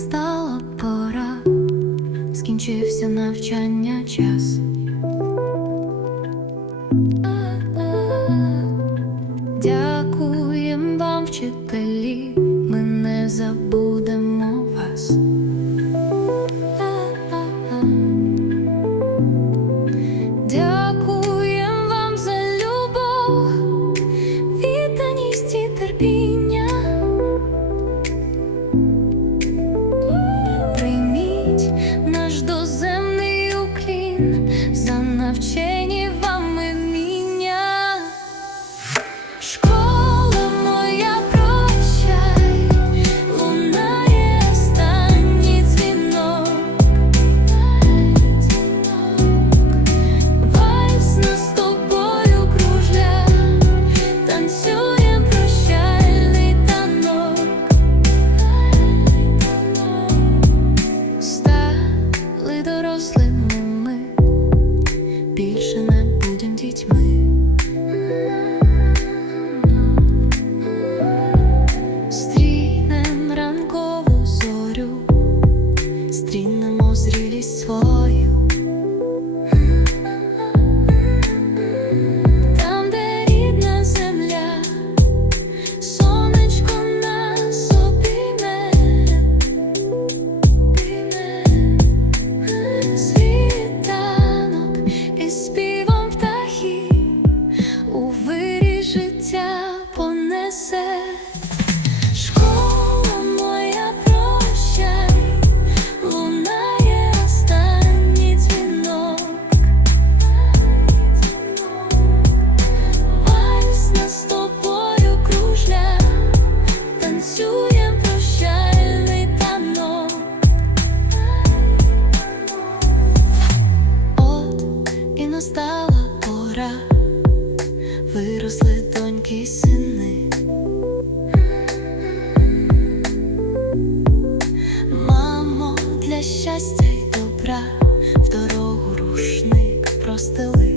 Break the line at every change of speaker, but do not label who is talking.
настала пора, скінчився навчання час. Дякуємо вам, вчителі, ми не забудемо вас. Дякую щастя й добра, в дорогу рушник простили.